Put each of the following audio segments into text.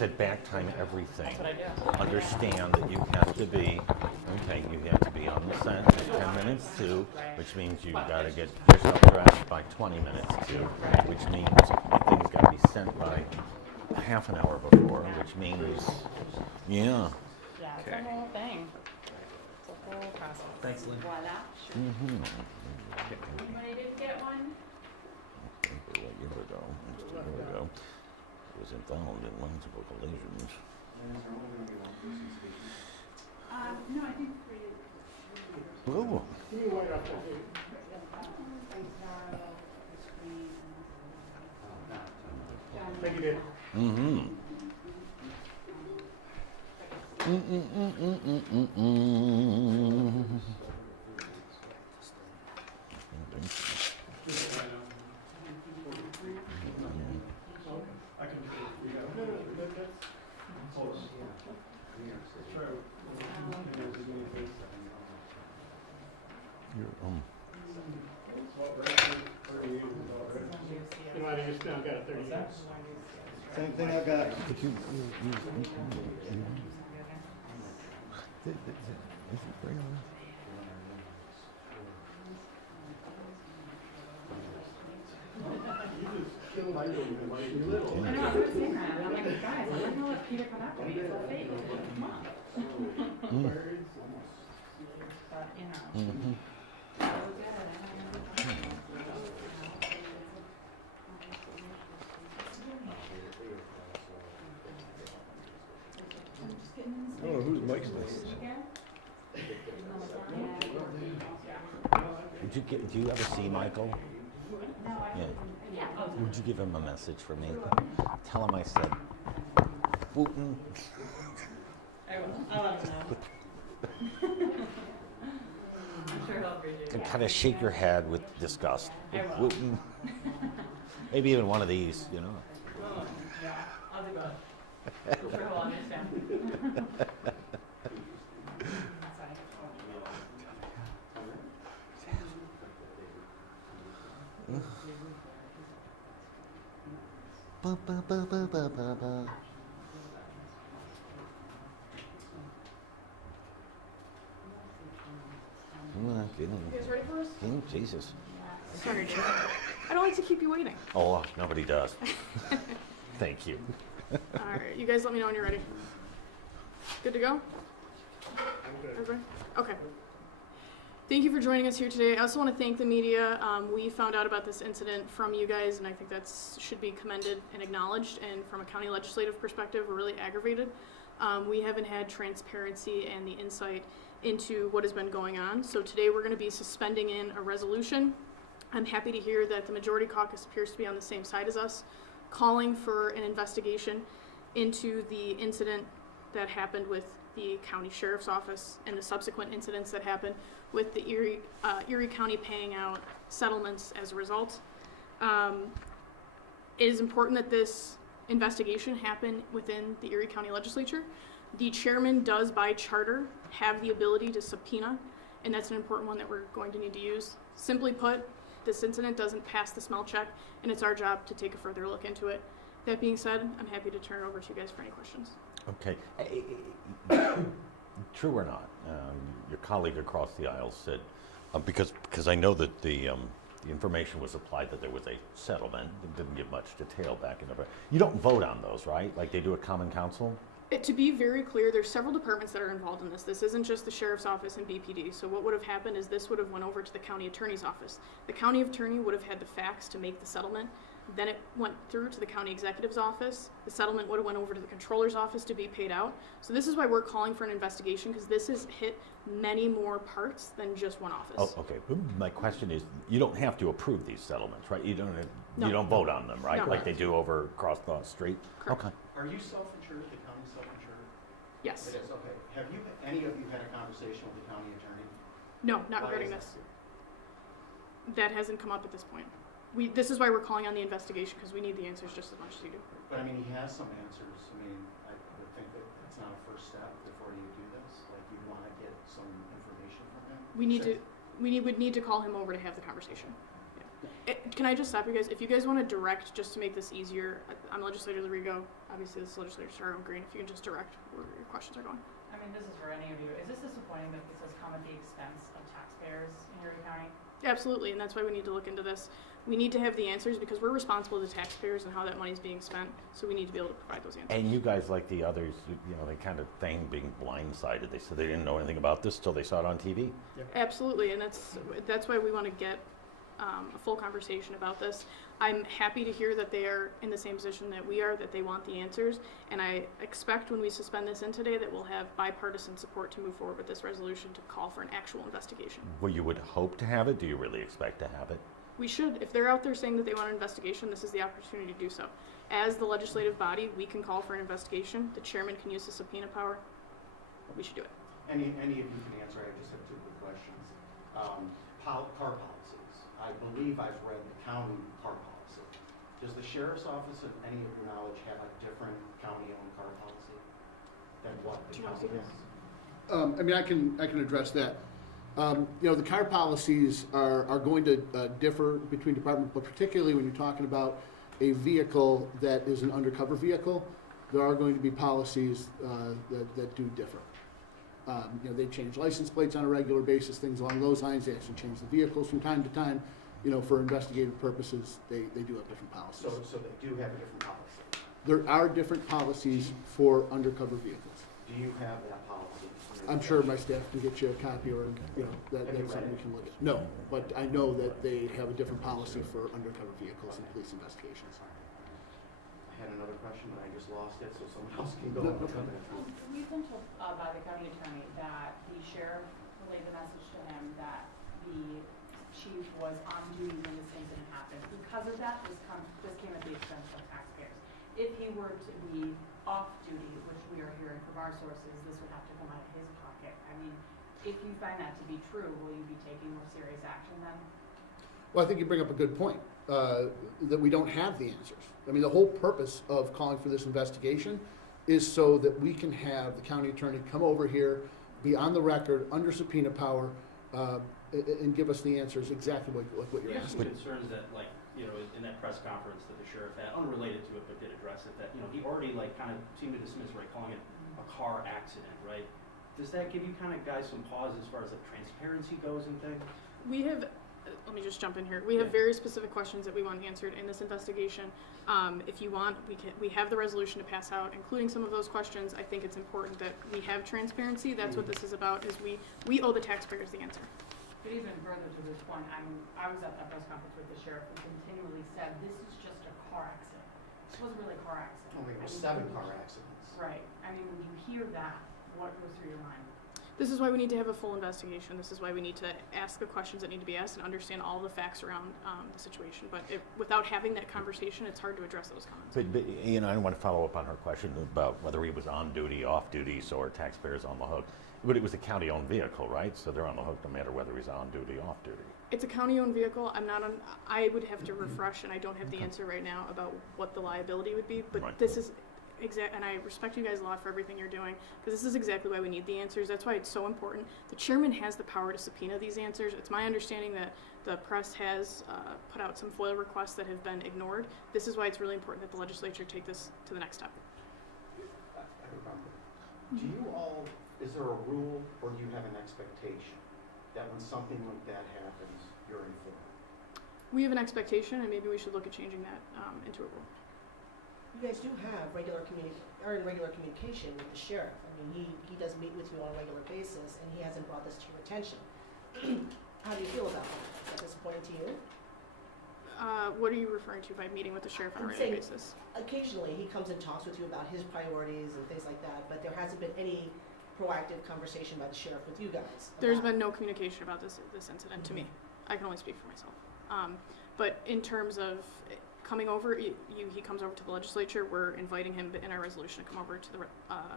said back time everything. That's what I do. Understand that you have to be, okay, you have to be on the set at 10 minutes to, which means you've got to get yourself dressed by 20 minutes to, which means things got to be sent by half an hour before, which means, yeah. Yeah, it's a whole thing. It's a whole process. Thanks, Lynn. Voila. Anybody didn't get one? A year ago, just a year ago, I was involved in multiple collisions. No, I think Ooh. Thank you, Dave. Mm-hmm. I can read out. Hold on. Try You know, I just now got a 30 minutes. Same thing I've got. I know, I was saying that. I'm like, guys, I don't know what Peter come after me. It's all fake. Come on. But, you know. So good. Oh, whose mic's this? Do you ever see Michael? Yeah. Would you give him a message for me? Tell him I said, Wooten. I will. I'll let him know. I'm sure he'll appreciate it. And kind of shake your head with disgust. I will. Wooten. Maybe even one of these, you know. Oh, yeah, I'll do both. I'm sure he'll understand. Ba, ba, ba, ba, ba, ba, ba. You guys ready for us? Jesus. Sorry, Dave. I don't like to keep you waiting. Oh, nobody does. Thank you. All right, you guys let me know when you're ready. Good to go? Everybody? Okay. Thank you for joining us here today. I also want to thank the media. We found out about this incident from you guys, and I think that should be commended and acknowledged. And from a county legislative perspective, we're really aggravated. We haven't had transparency and the insight into what has been going on. So today we're going to be suspending in a resolution. I'm happy to hear that the majority caucus appears to be on the same side as us, calling for an investigation into the incident that happened with the county sheriff's office and the subsequent incidents that happened with the Erie County paying out settlements as a result. It is important that this investigation happen within the Erie County Legislature. The chairman does, by charter, have the ability to subpoena, and that's an important one that we're going to need to use. Simply put, this incident doesn't pass the smell check, and it's our job to take a further look into it. That being said, I'm happy to turn it over to you guys for any questions. Okay. True or not, your colleague across the aisle said, because I know that the information was applied that there was a settlement. It didn't give much detail back in the. You don't vote on those, right? Like they do at Common Council? To be very clear, there's several departments that are involved in this. This isn't just the sheriff's office and BPD. So what would have happened is this would have went over to the county attorney's office. The county attorney would have had the facts to make the settlement. Then it went through to the county executive's office. The settlement would have went over to the controller's office to be paid out. So this is why we're calling for an investigation, because this has hit many more parts than just one office. Oh, okay. My question is, you don't have to approve these settlements, right? You don't. No. You don't vote on them, right? No. Like they do over across the street. Correct. Okay. Are you self-insured, the county self-insured? Yes. It is, okay. Have you, any of you had a conversation with the county attorney? No, not Why regarding is this. That hasn't come up at this point. This is why we're calling on the investigation, because we need the answers just as much as you do. But I mean, he has some answers. I mean, I would think that it's not a first step before you do this. Like, you want to get some information from him. We would need to call him over to have the conversation. Yeah. Can I just stop you guys? If you guys want to direct, just to make this easier, I'm Legislator Larigo. Obviously, this is Legislator Starr Green. If you can just direct where your questions are going. I mean, this is for any of you. Is this disappointing that this has come at the expense of taxpayers in Erie County? Absolutely, and that's why we need to look into this. We need to have the answers because we're responsible to taxpayers and how that money is being spent. So we need to be able to provide those answers. And you guys, like the others, you know, they kind of feigned being blindsided. They said they didn't know anything about this till they saw it on TV. Absolutely, and that's why we want to get a full conversation about this. I'm happy to hear that they are in the same position that we are, that they want the answers, and I expect when we suspend this in today that we'll have bipartisan support to move forward with this resolution to call for an actual investigation. Well, you would hope to have it. Do you really expect to have it? We should. If they're out there saying that they want an investigation, this is the opportunity to do so. As the legislative body, we can call for an investigation. The chairman can use the subpoena power. We should do it. Any of you can answer. I just have two quick questions. Car policies. I believe I've read the county car policy. Does the sheriff's office, of any of your knowledge, have a different county-owned car policy than what the Do you want to county take has? I mean, I can address that. You know, the car policies are going to differ between departments, but particularly when you're talking about a vehicle that is an undercover vehicle, there are going to be policies that do differ. You know, they change license plates on a regular basis, things along those lines. They actually change the vehicles from time to time. You know, for investigative purposes, they do have different policies. So they do have a different policy. There are different policies for undercover vehicles. Do you have that policy? I'm sure my staff can get you a copy, or, you know, Have you that's read something it? we can look at. No, but I know that they have a different policy for undercover vehicles and police investigations. I had another question, but I just lost it, so someone else can go. No, no problem. We've been told by the county attorney that the sheriff relayed the message to him that the chief was on duty when this incident happened. Because of that, this came at the expense of taxpayers. If he were to be off duty, which we are hearing from our sources, this would have to come out of his pocket. I mean, if you find that to be true, will you be taking more serious action then? Well, I think you bring up a good point, that we don't have the answers. I mean, the whole purpose of calling for this investigation is so that we can have the county attorney come over here, be on the record, under subpoena power, and give us the answers exactly what you're We have some asking. concerns that, like, you know, in that press conference that the sheriff had, unrelated to it, but did address it, that, you know, he already, like, kind of seemed to dismiss, right, calling it a car accident, right? Does that give you kind of guys some pause as far as, like, transparency goes and things? We have, let me just jump in here. We have very specific questions that we want answered in this investigation. If you want, we have the resolution to pass out, including some of those questions. I think it's important that we have transparency. That's what this is about, is we owe the taxpayers the answer. But even further to this point, I was at that press conference with the sheriff who continually said, this is just a car accident. This wasn't really a car accident. I think it was I mean, 7 car accidents. Right. I mean, when you hear that, what goes through your mind? This is why we need to have a full investigation. This is why we need to ask the questions that need to be asked and understand all the facts around the situation. But without having that conversation, it's hard to address those comments. But you know, I want to follow up on her question about whether he was on duty, off duty, so are taxpayers on the hook. But it was a county-owned vehicle, right? So they're on the hook no matter whether he's on duty, off duty. It's a county-owned vehicle. I would have to refresh, and I don't have the answer right now about what the liability would be. But Right. this is and I respect you guys a lot for everything you're doing, because this is exactly why we need the answers. That's why it's so important. The chairman has the power to subpoena these answers. It's my understanding that the press has put out some FOIL requests that have been ignored. This is why it's really important that the legislature take this to the next step. I remember. Do you all, is there a rule or do you have an expectation that when something like that happens, you're informed? We have an expectation, and maybe we should look at changing that into a rule. You guys do have in regular communication with the sheriff. I mean, he does meet with you on a regular basis, and he hasn't brought this to your attention. How do you feel about that? Is that disappointing to you? What are you referring to by meeting with the sheriff on a I'm regular saying basis? Occasionally, he comes and talks with you about his priorities and things like that, but there hasn't been any proactive conversation by the sheriff with you guys. There's been no communication about this incident to me. I can only speak for myself. But in terms of coming over, he comes over to the legislature. We're inviting him in our resolution to come over to the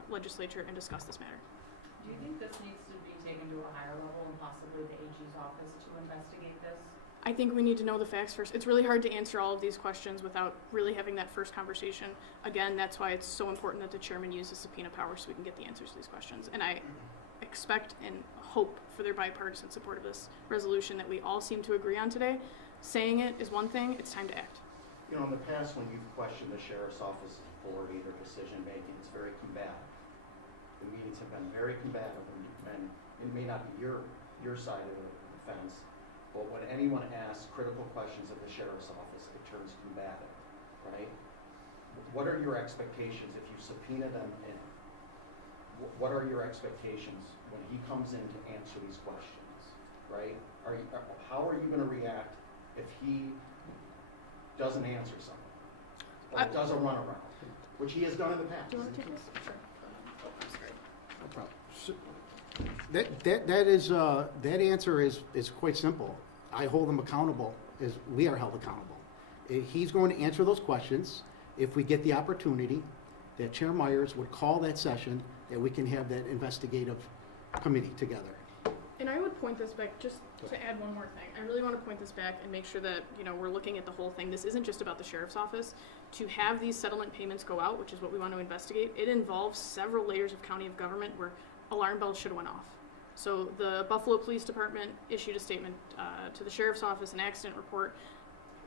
legislature and discuss this matter. Do you think this needs to be taken to a higher level and possibly the AG's office to investigate this? I think we need to know the facts first. It's really hard to answer all of these questions without really having that first conversation. Again, that's why it's so important that the chairman uses subpoena power so we can get the answers to these questions. And I expect and hope for their bipartisan support of this resolution that we all seem to agree on today. Saying it is one thing, it's time to act. You know, in the past, when you've questioned the sheriff's office's authority, their decision-making, it's very combative. The meetings have been very combative, and it may not be your side of the fence, but when anyone asks critical questions of the sheriff's office, it turns combative, right? What are your expectations if you subpoena them in? What are your expectations when he comes in to answer these questions, right? How are you gonna react if he doesn't answer something, or does a runaround, which he has done in the past? Do you want to take this? Sure. Oh, I'm sorry. No problem. That answer is quite simple. I hold him accountable as we are held accountable. He's going to answer those questions. If we get the opportunity, that Chair Myers would call that session, that we can have that investigative committee together. And I would point this back, just to add one more thing. I really want to point this back and make sure that, you know, we're looking at the whole thing. This isn't just about the sheriff's office. To have these settlement payments go out, which is what we want to investigate, it involves several layers of county of government where alarm bells should have went off. So the Buffalo Police Department issued a statement to the sheriff's office, an accident report.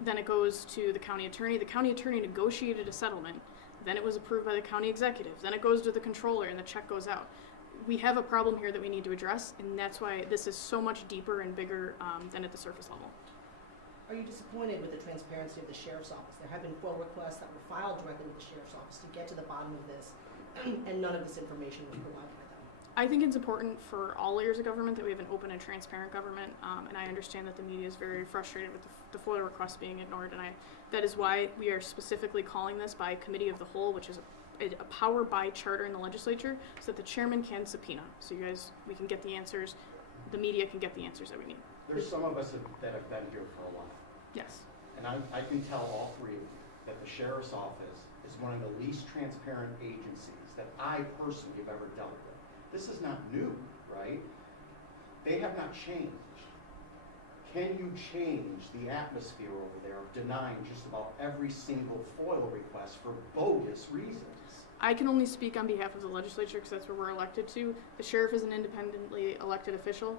Then it goes to the county attorney. The county attorney negotiated a settlement. Then it was approved by the county executive. Then it goes to the controller and the check goes out. We have a problem here that we need to address, and that's why this is so much deeper and bigger than at the surface level. Are you disappointed with the transparency of the sheriff's office? There have been 4 requests that were filed directly with the sheriff's office to get to the bottom of this, and none of this information was provided by them. I think it's important for all layers of government that we have an open and transparent government, and I understand that the media is very frustrated with the FOIA requests being ignored, and that is why we are specifically calling this by committee of the whole, which is a power by charter in the legislature, so that the chairman can subpoena. So you guys, we can get the answers, the media can get the answers that we need. There's some of us that have been here for a while. Yes. And I can tell all 3 of you that the sheriff's office is one of the least transparent agencies that I personally have ever dealt with. This is not new, right? They have not changed. Can you change the atmosphere over there of denying just about every single FOIL request for bogus reasons? I can only speak on behalf of the legislature because that's where we're elected to. The sheriff is an independently elected official.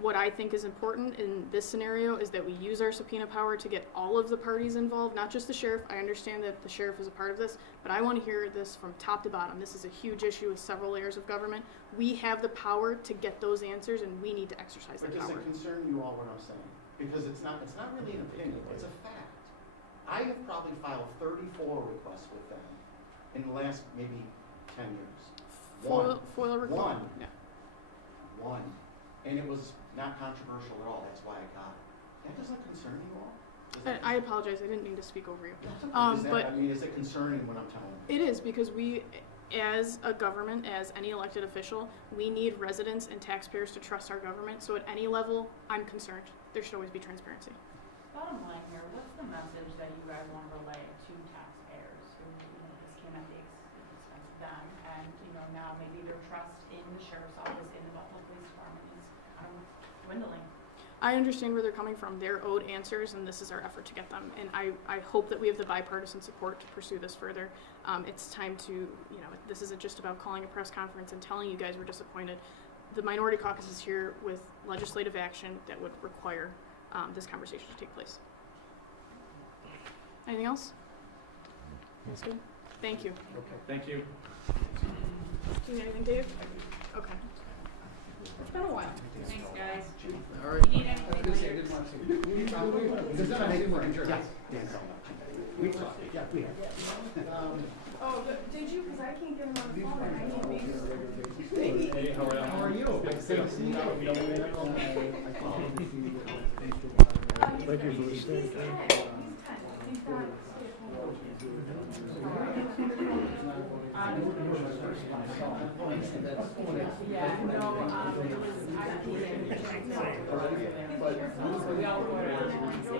What I think is important in this scenario is that we use our subpoena power to get all of the parties involved, not just the sheriff. I understand that the sheriff is a part of this, but I want to hear this from top to bottom. This is a huge issue with several layers of government. We have the power to get those answers, and we need to exercise that But does power. it concern you all what I'm saying? Because it's not really an opinion, it's a fact. I have probably filed 34 requests with them in the last maybe 10 years. FOIL request. Yeah. One. And it was not controversial at all, that's why I got it. That doesn't concern you all? I apologize, I didn't mean to speak over you. That's okay. Is it concerning what I'm telling you? It is, because we, as a government, as any elected official, we need residents and taxpayers to trust our government. So at any level, I'm concerned. There should always be transparency. Bottom line here, what's the message that you guys want to relay to taxpayers who, you know, this came at the expense of them, and, you know, now maybe their trust in the sheriff's office, in the Buffalo Police Department is dwindling? I understand where they're coming from. They're owed answers, and this is our effort to get them. And I hope that we have the bipartisan support to pursue this further. It's time to, you know, this isn't just about calling a press conference and telling you guys we're disappointed. The Minority Caucus is here with legislative action that would require this conversation to take place. Anything else? That's good. Thank you. Okay, thank you. Do you need anything, Dave? Okay. It's been a while. Thanks, guys. All right. You need anything? We talked, yeah, we have. Oh, did you? Because I can't get him on the phone, and I need these. Hey, how are you? Thank you for the He's stand. 10. He's 10. Yeah, no, it was, I can't. We all go around and say,